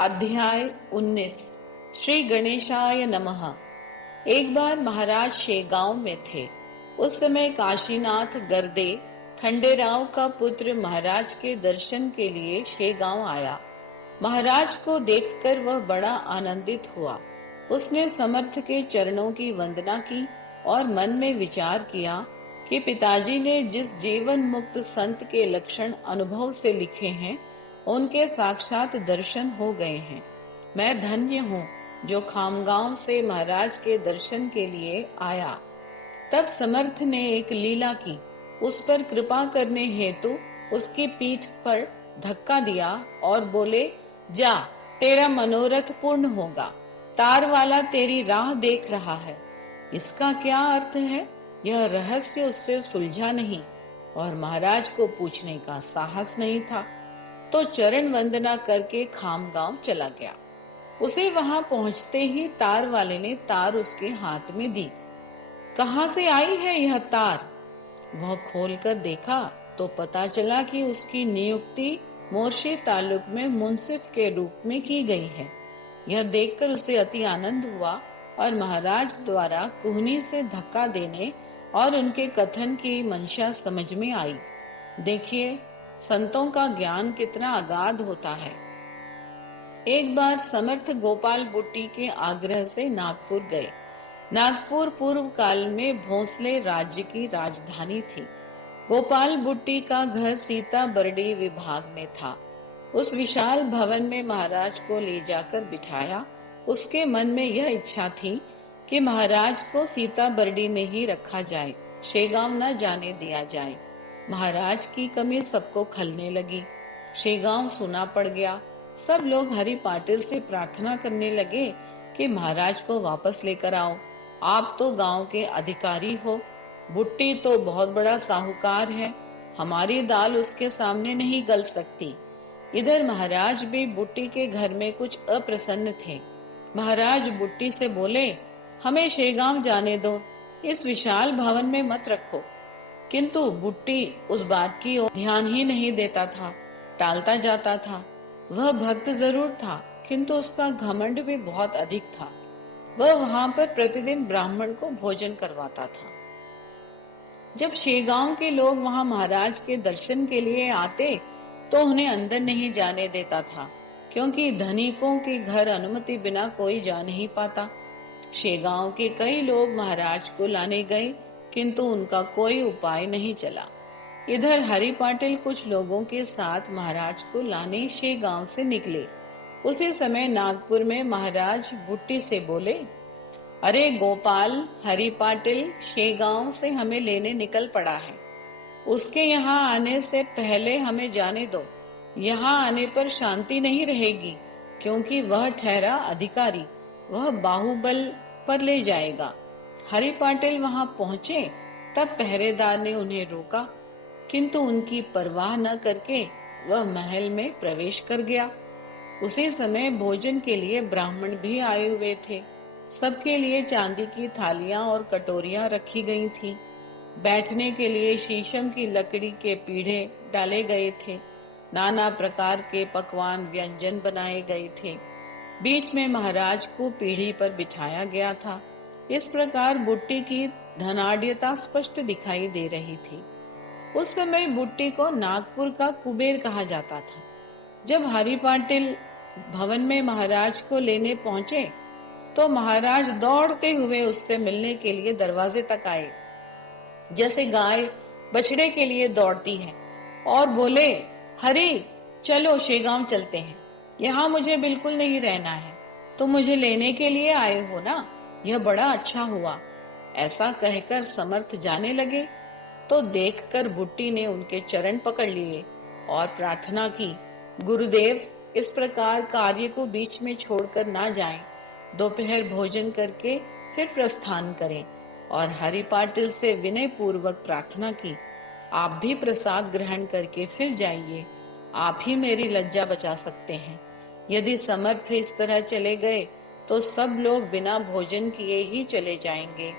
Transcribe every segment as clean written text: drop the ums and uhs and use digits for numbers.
अध्याय 19। श्री गणेशाय नमः। एक बार महाराज शेगांव में थे। उस समय काशीनाथ गर्दे खंडेराव का पुत्र महाराज के दर्शन के लिए शेगांव आया। महाराज को देखकर वह बड़ा आनंदित हुआ। उसने समर्थ के चरणों की वंदना की और मन में विचार किया कि पिताजी ने जिस जीवन मुक्त संत के लक्षण अनुभव से लिखे हैं उनके साक्षात दर्शन हो गए हैं। मैं धन्य हूँ जो खामगांव से महाराज के दर्शन के लिए आया। तब समर्थ ने एक लीला की। उस पर कृपा करने हेतु उसकी पीठ पर धक्का दिया और बोले, जा, तेरा मनोरथ पूर्ण होगा। तार वाला तेरी राह देख रहा है। इसका क्या अर्थ है? यह रहस्य उससे सुलझा नहीं और महाराज को पूछने का साहस नहीं था, तो चरण वंदना करके खामगांव चला गया। उसे वहां पहुंचते ही तार वाले ने तार उसके हाथ में दी। कहां से आई है यह तार? वह खोलकर देखा तो पता चला कि उसकी नियुक्ति मोर्शी तालुक में मुंसिफ के रूप में की गई है। यह देखकर उसे अति आनंद हुआ और महाराज द्वारा कुहनी से धक्का देने और उनके कथन की मंशा समझ में आई। देखिए, संतों का ज्ञान कितना अगाध होता है। एक बार समर्थ गोपाल बुट्टी के आग्रह से नागपुर गए। नागपुर पूर्व काल में भोंसले राज्य की राजधानी थी। गोपाल बुट्टी का घर सीता बरडी विभाग में था। उस विशाल भवन में महाराज को ले जाकर बिठाया। उसके मन में यह इच्छा थी कि महाराज को सीता बरडी में ही रखा जाए, शेगांव न जाने दिया जाए। महाराज की कमी सबको खलने लगी। शेगांव सुना पड़ गया। सब लोग हरि पाटिल से प्रार्थना करने लगे कि महाराज को वापस लेकर आओ। आप तो गांव के अधिकारी हो। बुट्टी तो बहुत बड़ा साहूकार है। हमारी दाल उसके सामने नहीं गल सकती। इधर महाराज भी बुट्टी के घर में कुछ अप्रसन्न थे। महाराज बुट्टी से बोले, हमें शेगांव जाने दो, इस विशाल भवन में मत रखो। किंतु बुट्टी उस बात की ओर ध्यान ही नहीं देता था, टालता जाता था। वह भक्त जरूर था, किंतु उसका घमंड भी बहुत अधिक था। वह वहां पर प्रतिदिन ब्राह्मण को भोजन करवाता था। जब शेगांव के लोग वहां महाराज के दर्शन के लिए आते तो उन्हें अंदर नहीं जाने देता था, क्योंकि धनिकों के घर अनुमति बिना कोई जा नहीं पाता। शेगांव के कई लोग महाराज को लाने गए, किंतु उनका कोई उपाय नहीं चला। इधर हरि पाटिल कुछ लोगों के साथ महाराज को लाने शेगांव से निकले। उसी समय नागपुर में महाराज बुट्टी से बोले, अरे गोपाल, हरि पाटिल शेगांव से हमें लेने निकल पड़ा है। उसके यहाँ आने से पहले हमें जाने दो। यहाँ आने पर शांति नहीं रहेगी, क्योंकि वह ठहरा अधिकारी। वह बाहुबल पर ले जाएगा। हरि पाटिल वहां पहुंचे तब पहरेदार ने उन्हें रोका, किंतु उनकी परवाह न करके वह महल में प्रवेश कर गया। उसी समय भोजन के लिए ब्राह्मण भी आए हुए थे। सबके लिए चांदी की थालियां और कटोरियां रखी गई थीं। बैठने के लिए शीशम की लकड़ी के पीढ़े डाले गए थे। नाना प्रकार के पकवान व्यंजन बनाए गए थे। बीच में महाराज को पीढ़ी पर बिठाया गया था। इस प्रकार बुट्टी की धनाढ्यता स्पष्ट दिखाई दे रही थी। उस समय बुट्टी को नागपुर का कुबेर कहा जाता था। जब हरि पाटिल भवन में महाराज को लेने पहुंचे तो महाराज दौड़ते हुए उससे मिलने के लिए दरवाजे तक आए, जैसे गाय बछड़े के लिए दौड़ती है, और बोले, हरि, चलो शेगांव चलते हैं। यहाँ मुझे बिल्कुल नहीं रहना है। तुम मुझे लेने के लिए आए हो ना, यह बड़ा अच्छा हुआ। ऐसा कहकर समर्थ जाने लगे तो देखकर बुट्टी ने उनके चरण पकड़ लिए और प्रार्थना की, गुरुदेव, इस प्रकार कार्य को बीच में छोड़कर ना जाएं। दोपहर भोजन करके फिर प्रस्थान करें। और हरि पाटिल से विनय पूर्वक प्रार्थना की, आप भी प्रसाद ग्रहण करके फिर जाइए। आप ही मेरी लज्जा बचा सकते हैं। यदि समर्थ इस तरह चले गए तो सब लोग बिना भोजन किए ही चले जाएंगे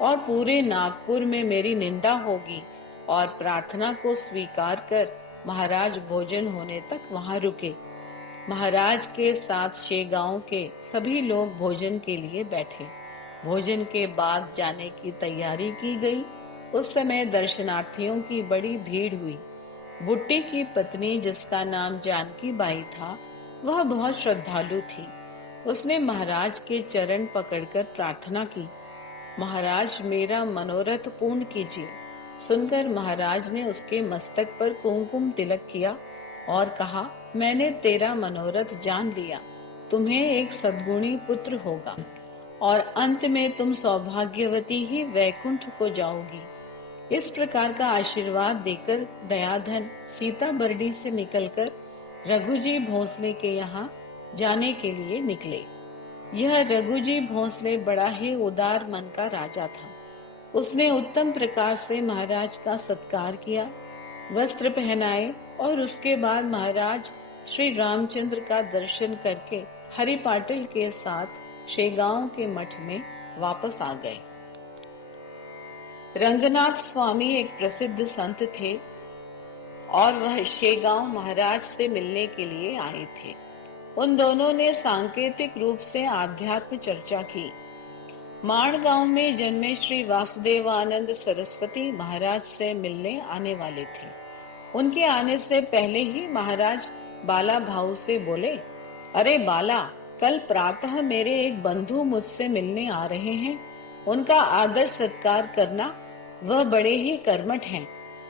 और पूरे नागपुर में मेरी निंदा होगी। और प्रार्थना को स्वीकार कर महाराज भोजन होने तक वहां रुके। महाराज के साथ शेगांव के सभी लोग भोजन के लिए बैठे। भोजन के बाद जाने की तैयारी की गई। उस समय दर्शनार्थियों की बड़ी भीड़ हुई। बुट्टी की पत्नी, जिसका नाम जानकी बाई था, वह बहुत श्रद्धालु थी। उसने महाराज के चरण पकड़कर प्रार्थना की, महाराज मेरा मनोरथ पूर्ण कीजिए। सुनकर महाराज ने उसके मस्तक पर कुमकुम तिलक किया और कहा, मैंने तेरा मनोरथ जान लिया। तुम्हें एक सद्गुणी पुत्र होगा और अंत में तुम सौभाग्यवती ही वैकुंठ को जाओगी। इस प्रकार का आशीर्वाद देकर दयाधन सीता बरडी से निकलकर रघुजी भोंसले के यहाँ जाने के लिए निकले। यह रघुजी भोंसले बड़ा ही उदार मन का राजा था। उसने उत्तम प्रकार से महाराज का सत्कार किया, वस्त्र पहनाए और उसके बाद महाराज श्री रामचंद्र का दर्शन करके हरि पाटिल के साथ शेगांव के मठ में वापस आ गए। रंगनाथ स्वामी एक प्रसिद्ध संत थे और वह शेगांव महाराज से मिलने के लिए आए थे। उन दोनों ने सांकेतिक रूप से आध्यात्म चर्चा की। माणगांव में जन्मे श्री वासुदेवानंद सरस्वती महाराज से मिलने आने वाले थे। उनके आने से पहले ही महाराज बाला भाऊ से बोले, अरे बाला, कल प्रातः मेरे एक बंधु मुझसे मिलने आ रहे हैं। उनका आदर सत्कार करना, वह बड़े ही कर्मठ हैं,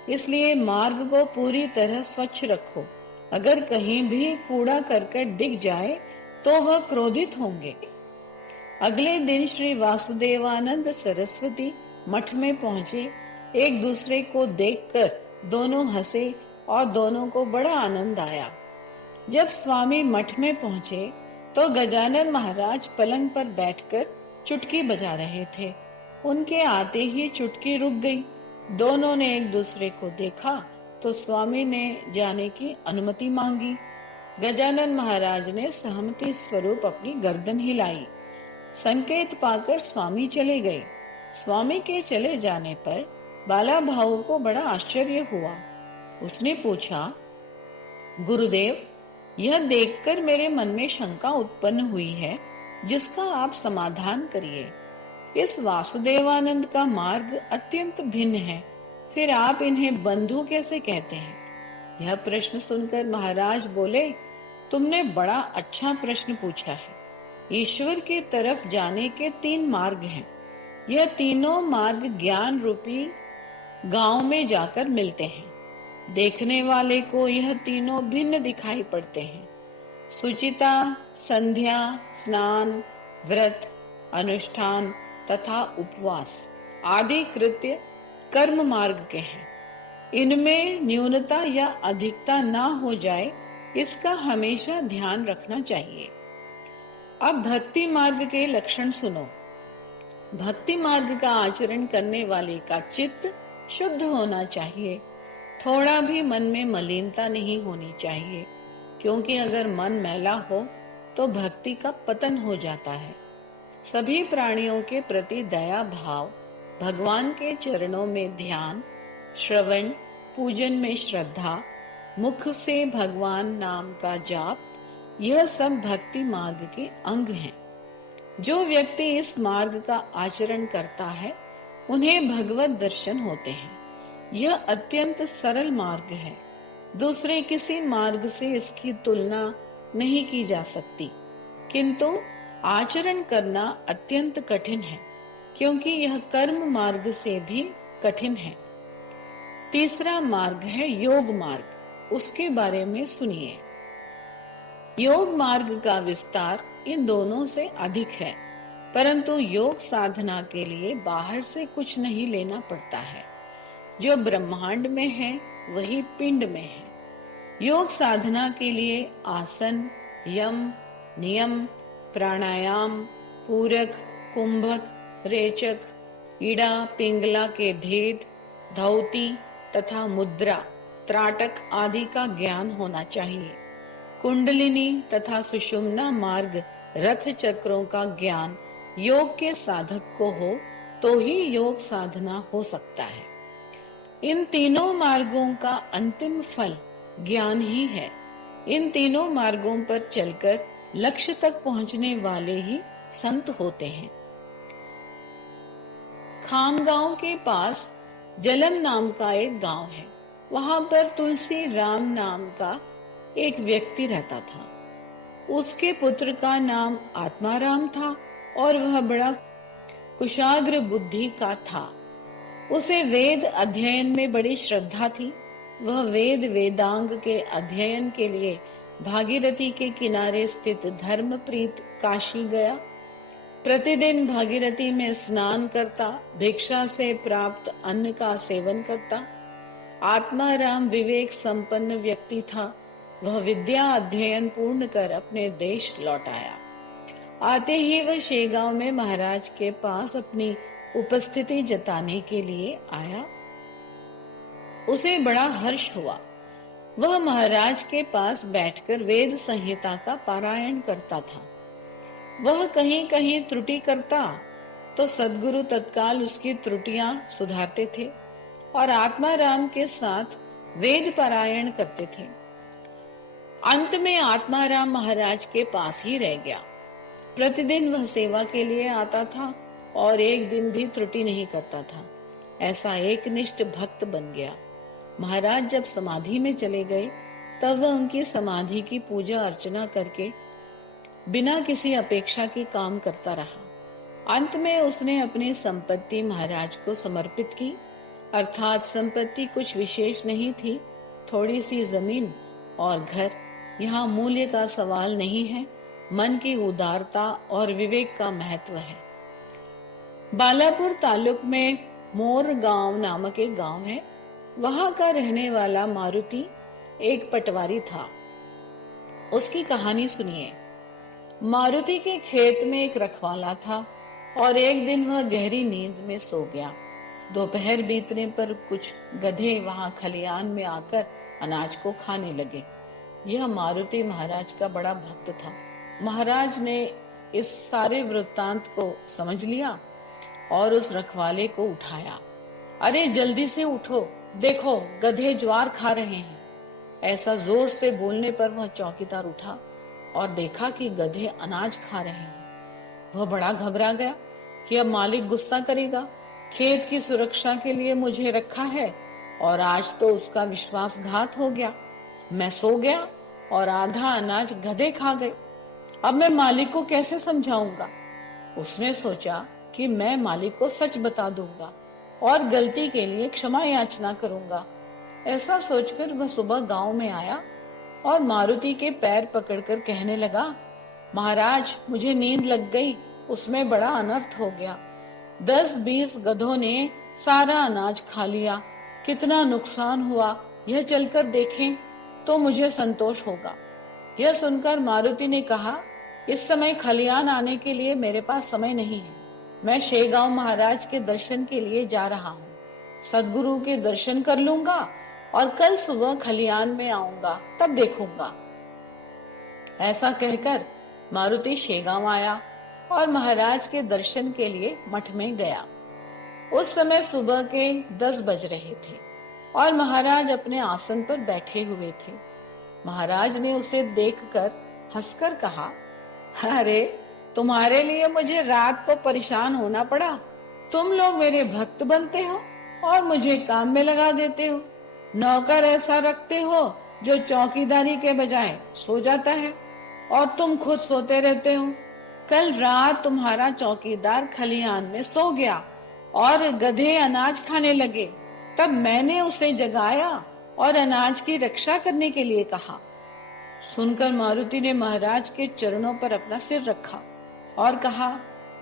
इसलिए मार्ग को पूरी तरह स्वच्छ रखो। अगर कहीं भी कूड़ा करकट दिख जाए तो वह क्रोधित होंगे। अगले दिन श्री वासुदेवानंद सरस्वती मठ में पहुंचे। एक दूसरे को देखकर दोनों हंसे और दोनों को बड़ा आनंद आया। जब स्वामी मठ में पहुंचे तो गजानन महाराज पलंग पर बैठकर चुटकी बजा रहे थे। उनके आते ही चुटकी रुक गई। दोनों ने एक दूसरे को देखा तो स्वामी ने जाने की अनुमति मांगी। गजानन महाराज ने सहमति स्वरूप अपनी गर्दन हिलाई। संकेत पाकर स्वामी चले गए। स्वामी के चले जाने पर बाला भाऊ को बड़ा आश्चर्य हुआ। उसने पूछा, गुरुदेव, यह देखकर मेरे मन में शंका उत्पन्न हुई है, जिसका आप समाधान करिए। इस वासुदेवानंद का मार्ग अत्यंत भिन्न है, फिर आप इन्हें बंधु कैसे कहते हैं? यह प्रश्न सुनकर महाराज बोले, तुमने बड़ा अच्छा प्रश्न पूछा है। ईश्वर की तरफ जाने के 3 मार्ग हैं। यह तीनों मार्ग ज्ञान रूपी गांव में जाकर मिलते हैं। देखने वाले को यह तीनों भिन्न दिखाई पड़ते हैं। सुचिता, संध्या, स्नान, व्रत, अनुष्ठान तथा उपवास आदि कृत्य कर्म मार्ग के हैं। इनमें न्यूनता या अधिकता ना हो जाए, इसका हमेशा ध्यान रखना चाहिए। अब भक्ति मार्ग के लक्षण सुनो। भक्ति मार्ग का आचरण करने वाले का चित्त शुद्ध होना चाहिए। थोड़ा भी मन में मलिनता नहीं होनी चाहिए, क्योंकि अगर मन मैला हो तो भक्ति का पतन हो जाता है। सभी प्राणियों के प्रति दया भाव, भगवान के चरणों में ध्यान, श्रवण, पूजन में श्रद्धा, मुख से भगवान नाम का जाप, यह सब भक्ति मार्ग के अंग हैं। जो व्यक्ति इस मार्ग का आचरण करता है, उन्हें भगवत दर्शन होते हैं। यह अत्यंत सरल मार्ग है। दूसरे किसी मार्ग से इसकी तुलना नहीं की जा सकती, किंतु आचरण करना अत्यंत कठिन है, क्योंकि यह कर्म मार्ग से भी कठिन है। तीसरा मार्ग है योग मार्ग। उसके बारे में सुनिए। योग मार्ग का विस्तार इन दोनों से अधिक है, परंतु योग साधना के लिए बाहर से कुछ नहीं लेना पड़ता है। जो ब्रह्मांड में है वही पिंड में है। योग साधना के लिए आसन, यम, नियम, प्राणायाम, पूरक, कुंभक, रेचक, इड़ा पिंगला के भेद, धौती तथा मुद्रा, त्राटक आदि का ज्ञान होना चाहिए। कुंडलिनी तथा सुषुम्ना मार्ग, रथ चक्रों का ज्ञान योग के साधक को हो तो ही योग साधना हो सकता है। इन तीनों मार्गों का अंतिम फल ज्ञान ही है। इन तीनों मार्गों पर चलकर लक्ष्य तक पहुंचने वाले ही संत होते हैं। खामगांव के पास जलम नाम का एक गांव है। वहां पर तुलसी राम नाम का एक व्यक्ति रहता था। उसके पुत्र का नाम आत्माराम था और वह बड़ा कुशाग्र बुद्धि का था। उसे वेद अध्ययन में बड़ी श्रद्धा थी। वह वेद वेदांग के अध्ययन के लिए भागीरथी के किनारे स्थित धर्मप्रीत काशी गया। प्रतिदिन भागीरथी में स्नान करता, भिक्षा से प्राप्त अन्न का सेवन करता। आत्माराम विवेक संपन्न व्यक्ति था। वह विद्या अध्ययन पूर्ण कर अपने देश लौट आया। आते ही वह शेगांव में महाराज के पास अपनी उपस्थिति जताने के लिए आया। उसे बड़ा हर्ष हुआ। वह महाराज के पास बैठकर वेद संहिता का पारायण करता था। वह कहीं कहीं त्रुटि करता तो सद्गुरु तत्काल उसकी त्रुटियां सुधारते थे और आत्माराम के साथ वेद पारायण करते थे। अंत में आत्माराम महाराज के पास ही रह गया। प्रतिदिन वह सेवा के लिए आता था और एक दिन भी त्रुटि नहीं करता था। ऐसा एकनिष्ठ भक्त बन गया। महाराज जब समाधि में चले गए तब वह उनकी समाधि की पूजा अर्चना करके बिना किसी अपेक्षा के काम करता रहा। अंत में उसने अपनी संपत्ति महाराज को समर्पित की। अर्थात संपत्ति कुछ विशेष नहीं थी, थोड़ी सी जमीन और घर। यहाँ मूल्य का सवाल नहीं है, मन की उदारता और विवेक का महत्व है। बालापुर तालुक में मोर गांव नामक एक गांव है। वहां का रहने वाला मारुति एक पटवारी था। उसकी कहानी सुनिए। मारुति के खेत में एक रखवाला था और एक दिन वह गहरी नींद में सो गया। दोपहर बीतने पर कुछ गधे वहां खलियान में आकर अनाज को खाने लगे। यह मारुति महाराज का बड़ा भक्त था। महाराज ने इस सारे वृत्तांत को समझ लिया और उस रखवाले को उठाया। अरे जल्दी से उठो, देखो गधे ज्वार खा रहे हैं। ऐसा जोर से बोलने पर वह चौकीदार उठा और देखा कि गधे अनाज खा रहे हैं। वह बड़ा घबरा गया कि अब मालिक गुस्सा करेगा। खेत की सुरक्षा के लिए मुझे रखा है और आज तो उसका विश्वासघात हो गया। मैं सो गया और आधा अनाज गधे खा गए। अब मैं मालिक को कैसे समझाऊंगा? उसने सोचा कि मैं मालिक को सच बता दूंगा और गलती के लिए क्षमा याचना करूंगा। ऐसा सोचकर वह सुबह गांव में आया और मारुति के पैर पकड़कर कहने लगा, महाराज मुझे नींद लग गई, उसमें बड़ा अनर्थ हो गया। 10-20 गधों ने सारा अनाज खा लिया। कितना नुकसान हुआ यह चलकर देखें तो मुझे संतोष होगा। यह सुनकर मारुति ने कहा, इस समय खलियान आने के लिए मेरे पास समय नहीं है। मैं शेगांव महाराज के दर्शन के लिए जा रहा हूँ। सद्गुरु के दर्शन कर लूंगा और कल सुबह खलियान में आऊंगा, तब देखूंगा। ऐसा कहकर मारुति शेगांव आया और महाराज के दर्शन के लिए मठ में गया। उस समय सुबह के 10 बज रहे थे और महाराज अपने आसन पर बैठे हुए थे। महाराज ने उसे देखकर हंसकर कहा, अरे तुम्हारे लिए मुझे रात को परेशान होना पड़ा। तुम लोग मेरे भक्त बनते हो और मुझे काम में लगा देते हो। नौकर ऐसा रखते हो जो चौकीदारी के बजाय सो जाता है और तुम खुद सोते रहते हो। कल रात तुम्हारा चौकीदार खलियान में सो गया और गधे अनाज खाने लगे। तब मैंने उसे जगाया और अनाज की रक्षा करने के लिए कहा। सुनकर मारुति ने महाराज के चरणों पर अपना सिर रखा और कहा,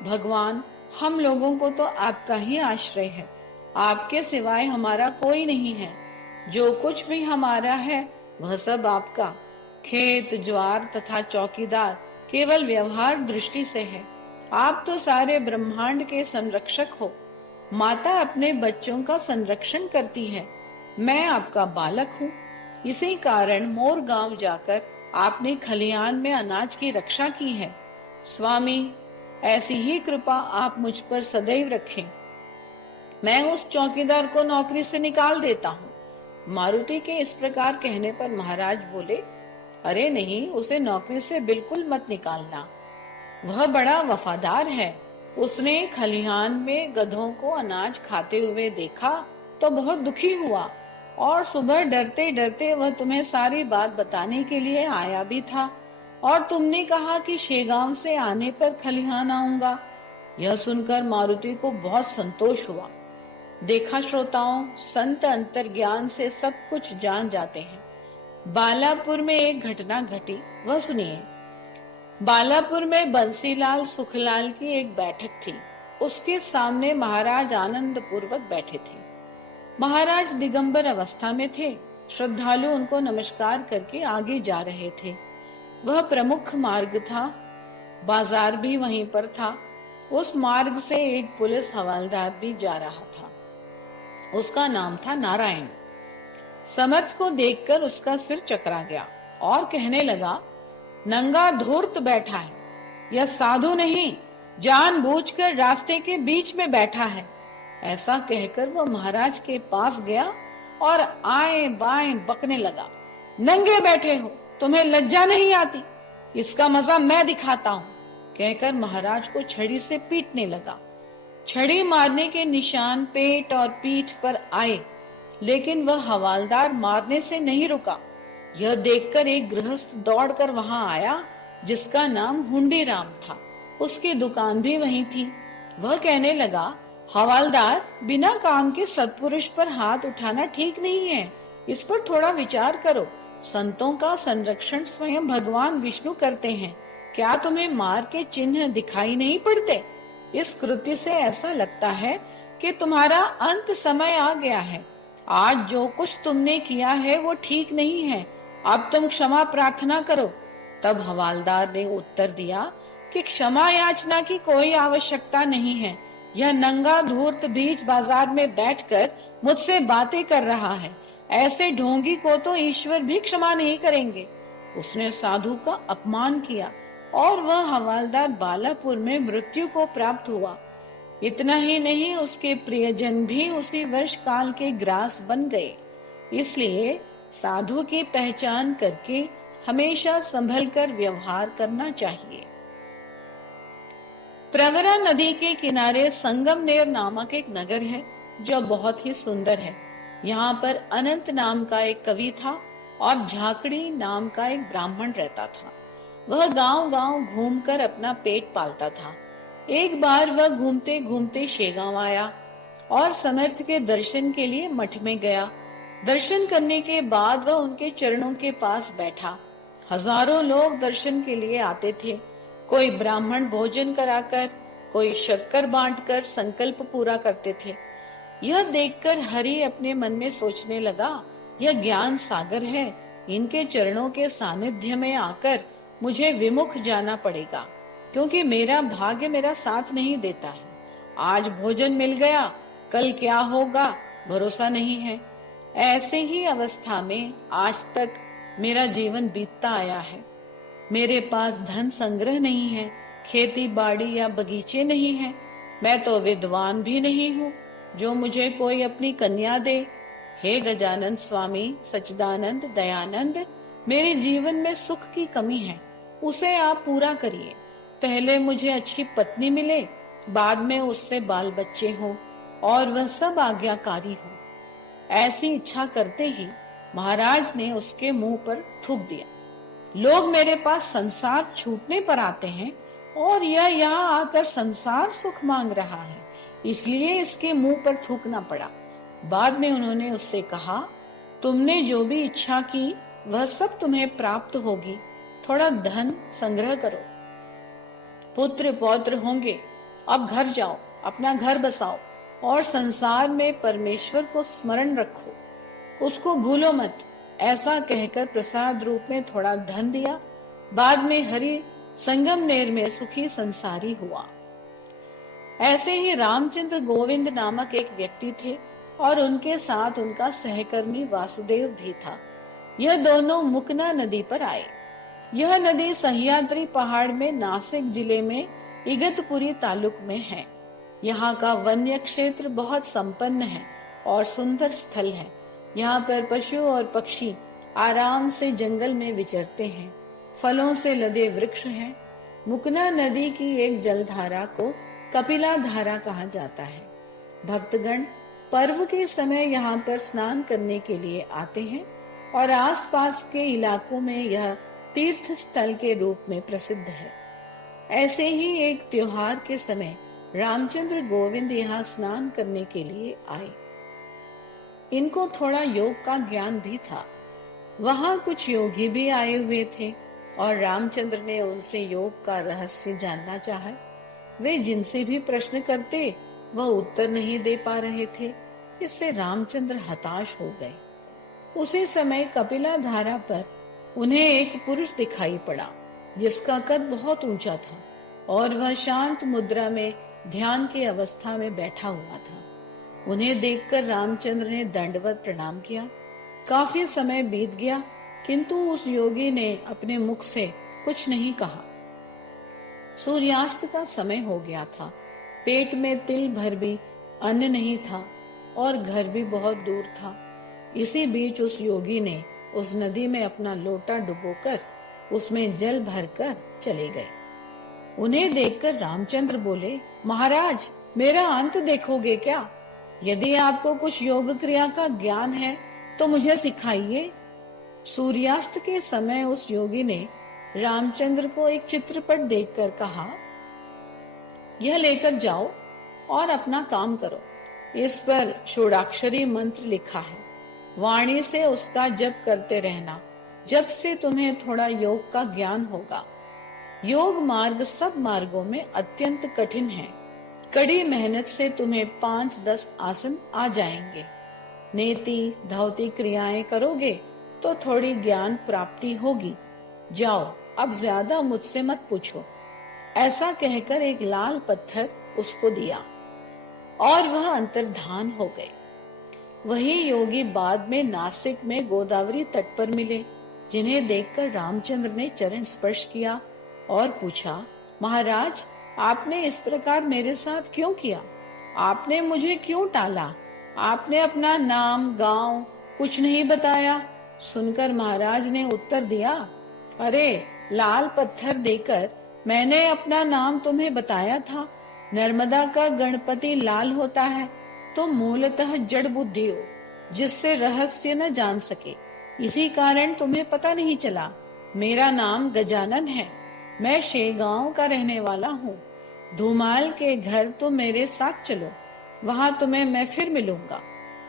भगवान हम लोगों को तो आपका ही आश्रय है। आपके सिवाय हमारा कोई नहीं है। जो कुछ भी हमारा है वह सब आपका। खेत ज्वार तथा चौकीदार केवल व्यवहार दृष्टि से है। आप तो सारे ब्रह्मांड के संरक्षक हो। माता अपने बच्चों का संरक्षण करती है। मैं आपका बालक हूँ। इसी कारण मोर गांव जाकर आपने खलियान में अनाज की रक्षा की है। स्वामी ऐसी ही कृपा आप मुझ पर सदैव रखें। मैं उस चौकीदार को नौकरी से निकाल देता हूँ। मारुति के इस प्रकार कहने पर महाराज बोले, अरे नहीं, उसे नौकरी से बिल्कुल मत निकालना। वह बड़ा वफादार है। उसने खलिहान में गधों को अनाज खाते हुए देखा तो बहुत दुखी हुआ, और सुबह डरते डरते वह तुम्हें सारी बात बताने के लिए आया भी था। और तुमने कहा कि शेगांव से आने पर खलिहान आऊंगा। यह सुनकर मारुति को बहुत संतोष हुआ। देखा श्रोताओं, संत अंतर्ज्ञान से सब कुछ जान जाते हैं। बालापुर में एक घटना घटी, वह सुनिए। बालापुर में बंसीलाल सुखलाल की एक बैठक थी। उसके सामने महाराज आनंद पूर्वक बैठे थे। महाराज दिगंबर अवस्था में थे। श्रद्धालु उनको नमस्कार करके आगे जा रहे थे। वह प्रमुख मार्ग था, बाजार भी वहीं पर था। उस मार्ग से एक पुलिस हवलदार भी जा रहा था। उसका नाम था नारायण। समर्थ को देखकर उसका सिर चकरा गया और कहने लगा, नंगा धूर्त बैठा है, यह साधु नहीं, जानबूझकर रास्ते के बीच में बैठा है। ऐसा कहकर वह महाराज के पास गया और आए बाएं बकने लगा। नंगे बैठे हो, तुम्हें लज्जा नहीं आती? इसका मजा मैं दिखाता हूँ, कहकर महाराज को छड़ी से पीटने लगा। छड़ी मारने के निशान पेट और पीठ पर आए, लेकिन वह हवालदार मारने से नहीं रुका। यह देखकर एक गृहस्थ दौड़कर वहां आया, जिसका नाम हुंडी राम था। उसकी दुकान भी वहीं थी। वह कहने लगा, हवालदार, बिना काम के सत्पुरुष पर हाथ उठाना ठीक नहीं है। इस पर थोड़ा विचार करो। संतों का संरक्षण स्वयं भगवान विष्णु करते हैं। क्या तुम्हें मार के चिन्ह दिखाई नहीं पड़ते? इस कृत्य से ऐसा लगता है कि तुम्हारा अंत समय आ गया है। आज जो कुछ तुमने किया है वो ठीक नहीं है। अब तुम क्षमा प्रार्थना करो। तब हवालदार ने उत्तर दिया कि क्षमा याचना की कोई आवश्यकता नहीं है। यह नंगा धूर्त बीच बाजार में बैठकर मुझसे बातें कर रहा है। ऐसे ढोंगी को तो ईश्वर भी क्षमा नहीं करेंगे। उसने साधु का अपमान किया और वह हवालदार बालापुर में मृत्यु को प्राप्त हुआ। इतना ही नहीं, उसके प्रियजन भी उसी वर्ष काल के ग्रास बन गए। इसलिए साधु की पहचान करके हमेशा संभल कर व्यवहार करना चाहिए। प्रवरा नदी के किनारे संगमनेर नामक एक नगर है, जो बहुत ही सुंदर है। यहाँ पर अनंत नाम का एक कवि था और झाकड़ी नाम का एक ब्राह्मण रहता था। वह गांव-गांव घूमकर अपना पेट पालता था। एक बार वह घूमते घूमते शेगांव आया और समर्थ के दर्शन के लिए मठ में गया। दर्शन करने के बाद वह उनके चरणों के पास बैठा। हजारों लोग दर्शन के लिए आते थे। कोई ब्राह्मण भोजन कराकर, कोई शक्कर बांटकर संकल्प पूरा करते थे। यह देखकर हरि अपने मन में सोचने लगा, यह ज्ञान सागर है। इनके चरणों के सानिध्य में आकर मुझे विमुख जाना पड़ेगा, क्योंकि मेरा भाग्य मेरा साथ नहीं देता है। आज भोजन मिल गया, कल क्या होगा भरोसा नहीं है। ऐसे ही अवस्था में आज तक मेरा जीवन बीतता आया है। मेरे पास धन संग्रह नहीं है, खेती बाड़ी या बगीचे नहीं है। मैं तो विद्वान भी नहीं हूँ जो मुझे कोई अपनी कन्या दे। हे गजानन स्वामी, सच्चिदानंद, दयानंद, मेरे जीवन में सुख की कमी है, उसे आप पूरा करिए। पहले मुझे अच्छी पत्नी मिले, बाद में उससे बाल बच्चे हों और वह सब आज्ञाकारी हो। ऐसी इच्छा करते ही महाराज ने उसके मुंह पर थूक दिया। लोग मेरे पास संसार छूटने पर आते हैं और यह यहाँ आकर संसार सुख मांग रहा है, इसलिए इसके मुंह पर थूकना पड़ा। बाद में उन्होंने उससे कहा, तुमने जो भी इच्छा की वह सब तुम्हें प्राप्त होगी। थोड़ा धन संग्रह करो, पुत्र पौत्र होंगे। अब घर जाओ, अपना घर बसाओ और संसार में परमेश्वर को स्मरण रखो, उसको भूलो मत। ऐसा कहकर प्रसाद रूप में थोड़ा धन दिया। बाद में हरि संगमनेर में सुखी संसारी हुआ। ऐसे ही रामचंद्र गोविंद नामक एक व्यक्ति थे और उनके साथ उनका सहकर्मी वासुदेव भी था। यह दोनों मुकना नदी पर आए। यह नदी सह्याद्री पहाड़ में नासिक जिले में इगतपुरी तालुक में है। यहाँ का वन्य क्षेत्र बहुत संपन्न है और सुंदर स्थल है। यहाँ पर पशु और पक्षी आराम से जंगल में विचरते हैं। फलों से लदे वृक्ष हैं। मुकना नदी की एक जलधारा को कपिला धारा कहा जाता है। भक्तगण पर्व के समय यहाँ पर स्नान करने के लिए आते हैं और आसपास के इलाकों में यह तीर्थ स्थल के रूप में प्रसिद्ध है। ऐसे ही एक त्योहार के समय रामचंद्र गोविंद यहाँ स्नान करने के लिए आए। इनको थोड़ा योग का ज्ञान भी था। वहां कुछ योगी भी आए हुए थे और रामचंद्र ने उनसे योग का रहस्य जानना चाहा। वे जिनसे भी प्रश्न करते वह उत्तर नहीं दे पा रहे थे। इससे रामचंद्र हताश हो गए। उसी समय कपिला धारा पर उन्हें एक पुरुष दिखाई पड़ा जिसका कद बहुत ऊंचा था और वह शांत मुद्रा में ध्यान की अवस्था में बैठा हुआ था। उन्हें देखकर रामचंद्र ने दंडवत प्रणाम किया। काफी समय बीत गया किंतु उस योगी ने अपने मुख से कुछ नहीं कहा। सूर्यास्त का समय हो गया था। पेट में तिल भर भी अन्न नहीं था और घर भी बहुत दूर था। इसी बीच उस योगी ने उस नदी में अपना लोटा डुबोकर उसमें जल भरकर चले गए। उन्हें देखकर रामचंद्र बोले, महाराज मेरा अंत देखोगे क्या? यदि आपको कुछ योग क्रिया का ज्ञान है तो मुझे सिखाइए। सूर्यास्त के समय उस योगी ने रामचंद्र को एक चित्रपट देखकर कहा, यह लेकर जाओ और अपना काम करो। इस पर षोडाक्षरी मंत्र लिखा है। वाणी से उसका जप करते रहना। जब से तुम्हें थोड़ा योग का ज्ञान होगा। योग मार्ग सब मार्गों में अत्यंत कठिन है। कड़ी मेहनत से तुम्हें 5-10 आसन आ जाएंगे। नेति धावती क्रियाएं करोगे तो थोड़ी ज्ञान प्राप्ति होगी। जाओ अब ज्यादा मुझसे मत पूछो। ऐसा कहकर एक लाल पत्थर उसको दिया और वह अंतर्धान हो गए। वही योगी बाद में नासिक में गोदावरी तट पर मिले, जिन्हें देखकर रामचंद्र ने चरण स्पर्श किया और पूछा, महाराज आपने इस प्रकार मेरे साथ क्यों किया? आपने मुझे क्यों टाला? आपने अपना नाम गांव कुछ नहीं बताया। सुनकर महाराज ने उत्तर दिया, अरे लाल पत्थर देकर मैंने अपना नाम तुम्हें बताया था। नर्मदा का गणपति लाल होता है। तुम मूलतः जड़ बुद्धि हो जिससे रहस्य न जान सके, इसी कारण तुम्हें पता नहीं चला। मेरा नाम गजानन है। मैं शेगांव का रहने वाला हूँ। धूमाल के घर तुम मेरे साथ चलो, वहां तुम्हें मैं फिर मिलूंगा।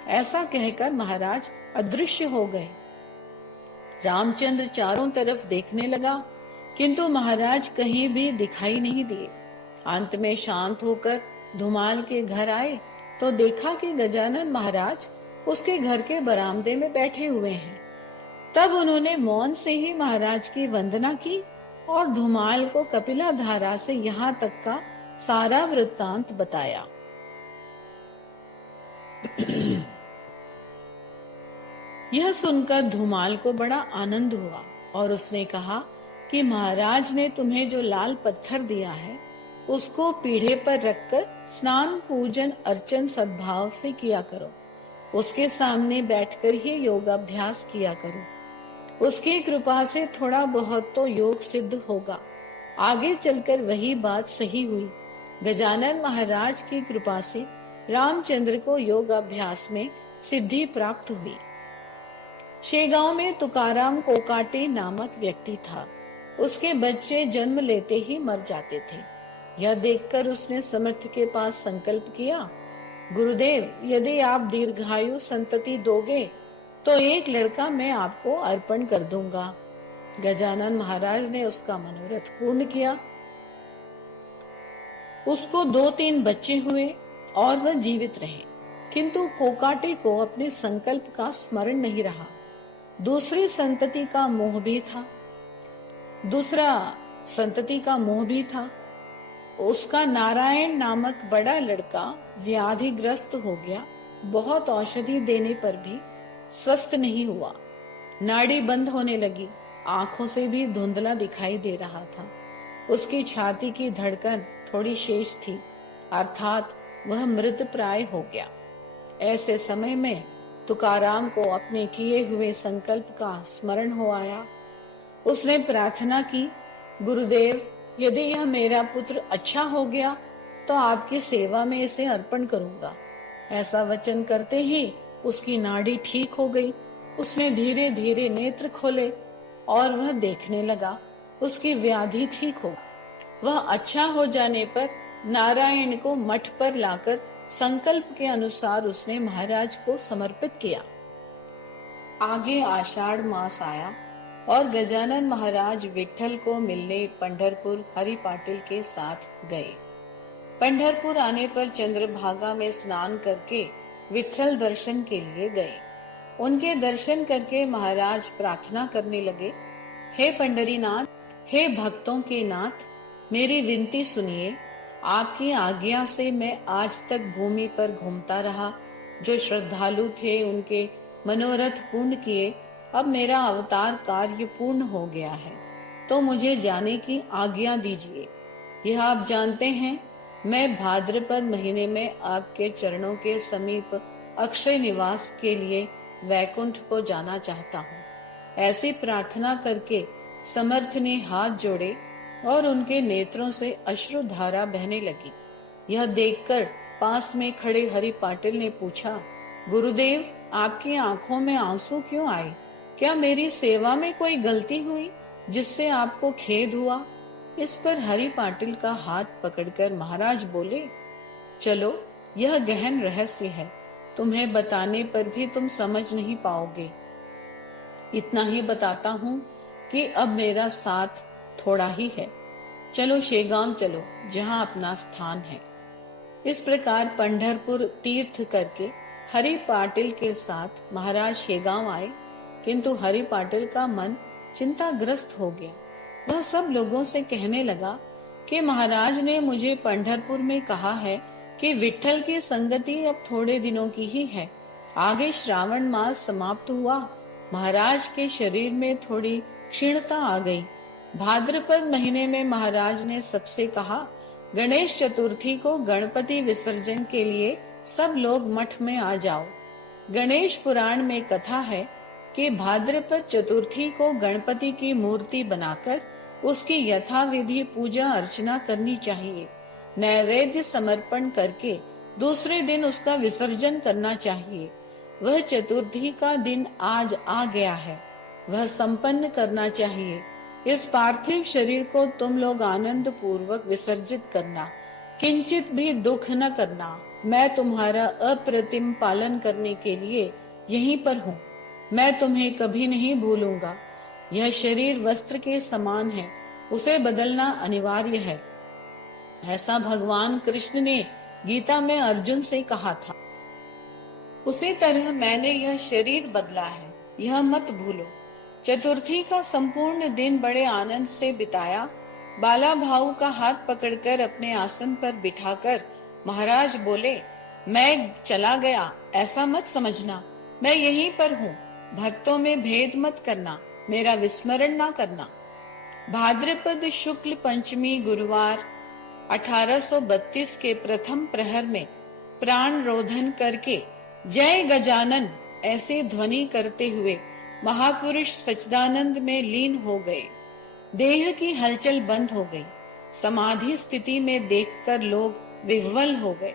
ऐसा कहकर महाराज अदृश्य हो गए। रामचंद्र चारों तरफ देखने लगा किंतु महाराज कहीं भी दिखाई नहीं दिए। अंत में शांत होकर धूमाल के घर आए तो देखा कि गजानन महाराज उसके घर के बरामदे में बैठे हुए हैं। तब उन्होंने मौन से ही महाराज की वंदना की और धूमाल को कपिला धारा से यहाँ तक का सारा वृत्तांत बताया। यह सुनकर धूमाल को बड़ा आनंद हुआ और उसने कहा कि महाराज ने तुम्हें जो लाल पत्थर दिया है उसको पीढ़े पर रखकर स्नान पूजन अर्चन सद्भाव से किया करो। उसके सामने बैठकर ही योगाभ्यास किया करो। उसकी कृपा से थोड़ा बहुत तो योग सिद्ध होगा। आगे चलकर वही बात सही हुई। गजानन महाराज की कृपा से रामचंद्र को योगाभ्यास में सिद्धि प्राप्त हुई। शेगांव में तुकाराम कोकाटे नामक व्यक्ति था। उसके बच्चे जन्म लेते ही मर जाते थे। यह देखकर उसने समर्थ के पास संकल्प किया, गुरुदेव यदि आप दीर्घायु संतति दोगे तो एक लड़का मैं आपको अर्पण कर दूंगा। गजानन महाराज ने उसका मनोरथ पूर्ण किया। उसको 2-3 बच्चे हुए और वह जीवित रहे, किंतु कोकाटे को अपने संकल्प का स्मरण नहीं रहा। दूसरी संतति का मोह भी था। उसका नारायण नामक बड़ा लड़का व्याधिग्रस्त हो गया। बहुत औषधि देने पर भी स्वस्थ नहीं हुआ। नाड़ी बंद होने लगी। आंखों से भी धुंधला दिखाई दे रहा था। उसकी छाती की धड़कन थोड़ी शेष थी, अर्थात वह मृत प्राय हो गया। ऐसे समय में तुकाराम को अपने किए हुए संकल्प का स्मरण हो आया। उसने प्रार्थना की, गुरुदेव, यदि यह मेरा पुत्र अच्छा हो गया तो आपकी सेवा में इसे अर्पण करूंगा। ऐसा वचन करते ही उसकी नाड़ी ठीक हो गई। उसने धीरे धीरे नेत्र खोले और वह देखने लगा। उसकी व्याधि ठीक हो। वह अच्छा हो जाने पर नारायण को मठ पर लाकर संकल्प के अनुसार उसने महाराज को समर्पित किया। आगे आषाढ़ मास आया और गजानन महाराज विट्ठल को मिलने पंढरपुर हरि पाटिल के साथ गए। पंढरपुर आने पर चंद्रभागा में स्नान करके विट्ठल दर्शन के लिए गए। उनके दर्शन करके महाराज प्रार्थना करने लगे, हे पंडरीनाथ, हे भक्तों के नाथ, मेरी विनती सुनिए। आपकी आज्ञा से मैं आज तक भूमि पर घूमता रहा। जो श्रद्धालु थे उनके मनोरथ पूर्ण किए। अब मेरा अवतार कार्य पूर्ण हो गया है, तो मुझे जाने की आज्ञा दीजिए। यह आप जानते हैं, मैं भाद्रपद महीने में आपके चरणों के समीप अक्षय निवास के लिए वैकुंठ को जाना चाहता हूँ। ऐसी प्रार्थना करके समर्थ ने हाथ जोड़े और उनके नेत्रों से अश्रुधारा बहने लगी। यह देखकर पास में खड़े हरि पाटिल ने पूछा, गुरुदेव, आपकी आंखों में आंसू क्यों आए? क्या मेरी सेवा में कोई गलती हुई जिससे आपको खेद हुआ? इस पर हरि पाटिल का हाथ पकड़कर महाराज बोले, चलो, यह गहन रहस्य है, तुम्हें बताने पर भी तुम समझ नहीं पाओगे। इतना ही बताता हूँ कि अब मेरा साथ थोड़ा ही है। चलो शेगांव चलो, जहाँ अपना स्थान है। इस प्रकार पंढरपुर तीर्थ करके हरि पाटिल के साथ महाराज शेगांव आए, किंतु हरि पाटिल का मन चिंताग्रस्त हो गया। वह सब लोगों से कहने लगा कि महाराज ने मुझे पंढरपुर में कहा है कि विट्ठल की संगति अब थोड़े दिनों की ही है। आगे श्रावण मास समाप्त हुआ। महाराज के शरीर में थोड़ी क्षीणता आ गई। भाद्रपद महीने में महाराज ने सबसे कहा, गणेश चतुर्थी को गणपति विसर्जन के लिए सब लोग मठ में आ जाओ। गणेश पुराण में कथा है कि भाद्रपद चतुर्थी को गणपति की मूर्ति बनाकर उसकी यथाविधि पूजा अर्चना करनी चाहिए। नैवेद्य समर्पण करके दूसरे दिन उसका विसर्जन करना चाहिए। वह चतुर्थी का दिन आज आ गया है, वह संपन्न करना चाहिए। इस पार्थिव शरीर को तुम लोग आनंद पूर्वक विसर्जित करना, किंचित भी दुख न करना। मैं तुम्हारा अप्रतिम पालन करने के लिए यहीं पर हूँ। मैं तुम्हें कभी नहीं भूलूंगा। यह शरीर वस्त्र के समान है, उसे बदलना अनिवार्य है। ऐसा भगवान कृष्ण ने गीता में अर्जुन से कहा था। उसी तरह मैंने यह शरीर बदला है, यह मत भूलो। चतुर्थी का संपूर्ण दिन बड़े आनंद से बिताया। बाला भाऊ का हाथ पकड़कर अपने आसन पर बिठाकर महाराज बोले, मैं चला गया ऐसा मत समझना, मैं यहीं पर हूँ। भक्तों में भेद मत करना, मेरा विस्मरण ना करना। भाद्रपद शुक्ल पंचमी गुरुवार 1832 के प्रथम प्रहर में प्राण रोधन करके जय गजानन ऐसी ध्वनि करते हुए महापुरुष सच्चिदानंद में लीन हो गए। देह की हलचल बंद हो गई। समाधि स्थिति में देखकर लोग विह्वल हो गए।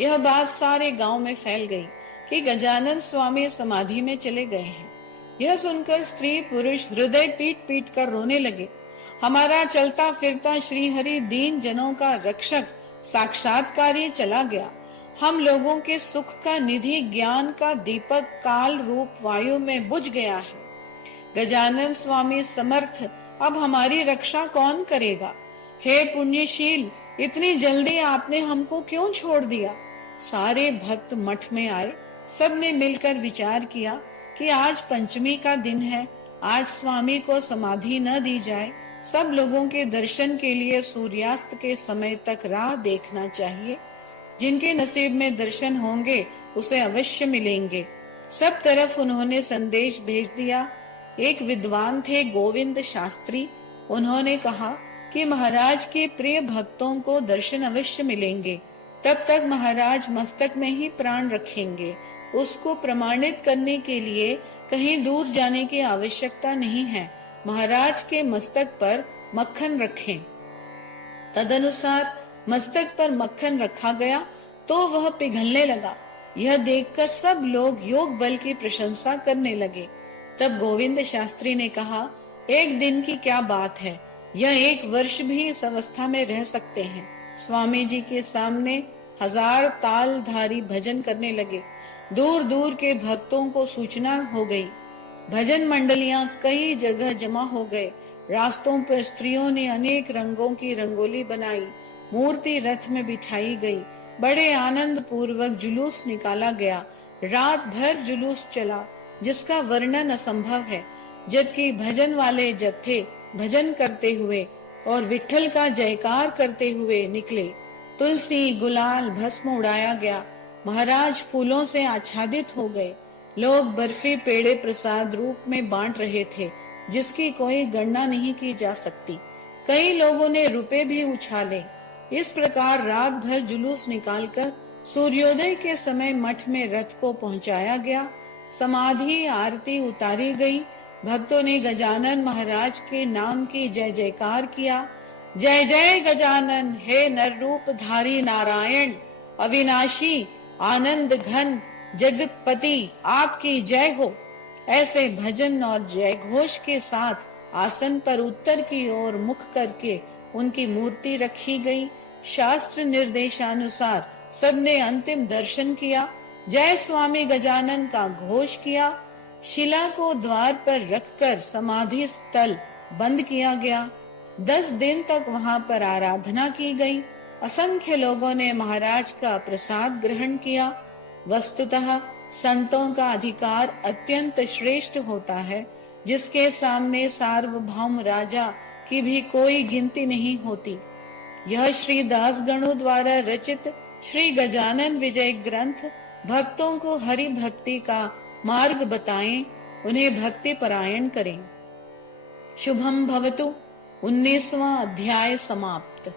यह बात सारे गांव में फैल गई कि गजानन स्वामी समाधि में चले गए हैं। यह सुनकर स्त्री पुरुष हृदय पीट पीट कर रोने लगे। हमारा चलता फिरता श्रीहरि दीन जनों का रक्षक साक्षात्कारी चला गया। हम लोगों के सुख का निधि ज्ञान का दीपक काल रूप वायु में बुझ गया है। गजानन स्वामी समर्थ, अब हमारी रक्षा कौन करेगा? हे पुण्यशील, इतनी जल्दी आपने हमको क्यों छोड़ दिया? सारे भक्त मठ में आए। सब ने मिलकर विचार किया कि आज पंचमी का दिन है, आज स्वामी को समाधि न दी जाए। सब लोगों के दर्शन के लिए सूर्यास्त के समय तक राह देखना चाहिए। जिनके नसीब में दर्शन होंगे उसे अवश्य मिलेंगे। सब तरफ उन्होंने संदेश भेज दिया। एक विद्वान थे गोविंद शास्त्री। उन्होंने कहा कि महाराज के प्रिय भक्तों को दर्शन अवश्य मिलेंगे। तब तक महाराज मस्तक में ही प्राण रखेंगे उसको प्रमाणित करने के लिए कहीं दूर जाने की आवश्यकता नहीं है। महाराज के मस्तक पर मक्खन रखें। तदनुसार मस्तक पर मक्खन रखा गया तो वह पिघलने लगा। यह देखकर सब लोग योग बल की प्रशंसा करने लगे। तब गोविंद शास्त्री ने कहा, एक दिन की क्या बात है, यह 1 वर्ष भी इस अवस्था में रह सकते हैं। स्वामी जी के सामने 1000 तालधारी भजन करने लगे। दूर दूर के भक्तों को सूचना हो गई। भजन मंडलियां कई जगह जमा हो गए। रास्तों पर स्त्रियों ने अनेक रंगों की रंगोली बनाई। मूर्ति रथ में बिठाई गई। बड़े आनंद पूर्वक जुलूस निकाला गया। रात भर जुलूस चला, जिसका वर्णन असंभव है। जबकि भजन वाले जत्थे भजन करते हुए और विठ्ठल का जयकार करते हुए निकले। तुलसी, गुलाल, भस्म उड़ाया गया। महाराज फूलों से आच्छादित हो गए। लोग बर्फी, पेड़े प्रसाद रूप में बांट रहे थे, जिसकी कोई गणना नहीं की जा सकती। कई लोगों ने रुपए भी उछाले। इस प्रकार रात भर जुलूस निकालकर सूर्योदय के समय मठ में रथ को पहुंचाया गया। समाधि आरती उतारी गई। भक्तों ने गजानन महाराज के नाम की जय जयकार किया। जय जय गजानन, हे नर रूप धारी नारायण, अविनाशी आनंद घन जगतपति, आपकी जय हो। ऐसे भजन और जय घोष के साथ आसन पर उत्तर की ओर मुख करके उनकी मूर्ति रखी गई। शास्त्र निर्देशानुसार सबने अंतिम दर्शन किया। जय स्वामी गजानन का घोष किया। शिला को द्वार पर रखकर समाधि स्थल बंद किया गया। 10 दिन तक वहां पर आराधना की गई। असंख्य लोगों ने महाराज का प्रसाद ग्रहण किया। वस्तुतः संतों का अधिकार अत्यंत श्रेष्ठ होता है, जिसके सामने सार्वभौम राजा की भी कोई गिनती नहीं होती। यह श्री दास गणों द्वारा रचित श्री गजानन विजय ग्रंथ भक्तों को हरि भक्ति का मार्ग बताएं, उन्हें भक्ति परायण करें। शुभम भवतु। 19वां अध्याय समाप्त।